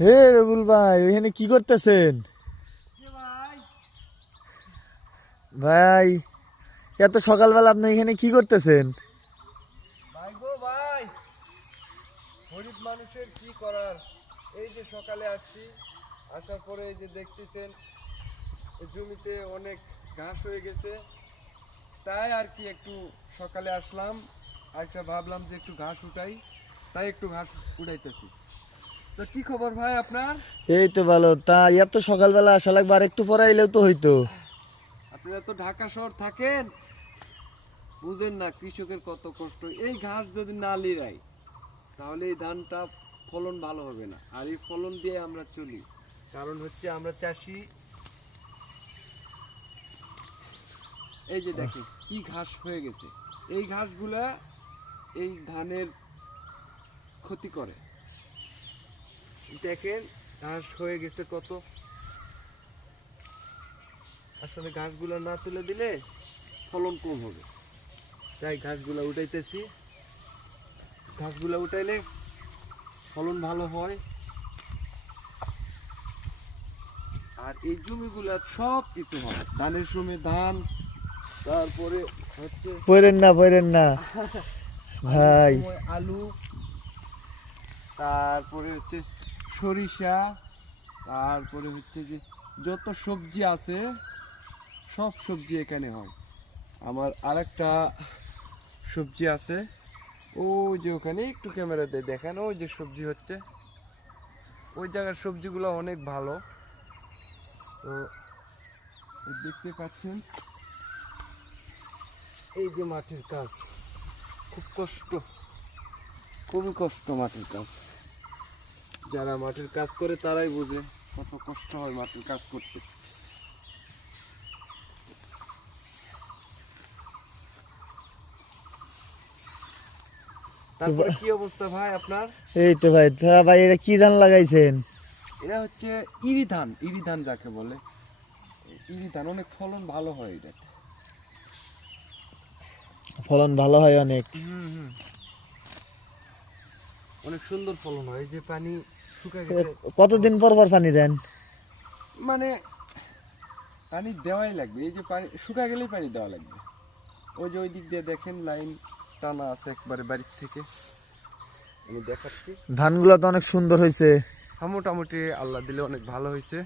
হে রবুল ভাই, ওইখানে কি করতেছেন? ভাই, এত সকালবেলা আপনি এখানে কি করতেছেন? ভাই গো ভাই, গরিব মানুষের কি করার। এই যে সকালে আসছি, আসার পরে এই যে দেখতেছেন এই জমিতে অনেক ঘাস হয়ে গেছে, তাই আর কি একটু সকালে আসলাম। আচ্ছা, ভাবলাম যে একটু ঘাস উঠাই, তাই একটু ঘাস উঠাইতেছি। তো কি খবর ভাই আপনার? এই তো ভালো। তা এত সকালবেলা আসা লাগবে, আর একটু পরে এলেও তো হইতো। আপনারা তো ঢাকা শহর থাকেন, বুঝেন না কৃষকের কত কষ্ট। এই ঘাস যদি না লিরাই তাহলে এই ধানটা ফলন ভালো হবে না, আর এই ফলন দিয়ে আমরা চলি। কারণ হচ্ছে আমরা চাষি। এই যে দেখেন কি ঘাস হয়ে গেছে, এই ঘাসগুলা এই ধানের ক্ষতি করে। দেখেন ঘাস হয়ে গেছে কত। আসলে ঘাসগুলো না তুলে দিলে ফলন কম হবে, তাই ঘাসগুলো উঠাইতেছি। ঘাসগুলো উঠাইলে ফলন ভালো হয়। আর এই জমিগুলা সব কিছু হয়, ধানের সময় ধান, তারপরে হচ্ছে পড়েন না, পড়েন না আলুর ভাই। সময় আলু, তারপরে হচ্ছে সরিষা, তারপরে হচ্ছে যে যত সবজি আছে সব সবজি এখানে হয়। আমার আরেকটা সবজি আছে, ওই যে ওখানে একটু ক্যামেরাতে দেখেন, ওই যে সবজি হচ্ছে, ওই জায়গার সবজিগুলো অনেক ভালো। তো এই দেখতে পাচ্ছেন, এই যে মাটির কাজ, খুব কষ্ট, খুবই কষ্ট মাটির কাজ। যারা মাটির কাজ করে তারাই বোঝে কত কষ্ট হয় মাটির কাজ করতে। তো তারপরে কি অবস্থা ভাই আপনার? এই তো ভাই, তা ভাই এটা কি ধান লাগাইছেন? এটা হচ্ছে ইরি ধান, ইরি ধান যাকে বলে। ইরি ধান অনেক ফলন ভালো হয় এটাতে। ফলন ভালো হয় অনেক। হুম, অনেক সুন্দর ফলন হয়। এই যে পানি শুকায় গেছে, কতদিন পর পর পানি দেন? মানে পানি দেওয়াই লাগবে। এই যে পানি শুকায় গেলেই পানি দেওয়া লাগবে। ওই যে ওই দিক দিয়ে দেখেন লাইন টানা আছে একবারে বাড়ির থেকে, আমি দেখাচ্ছি। ধানগুলো তো অনেক সুন্দর হয়েছে। মোটামুটি আল্লাহ দিলে অনেক ভালো হয়েছে।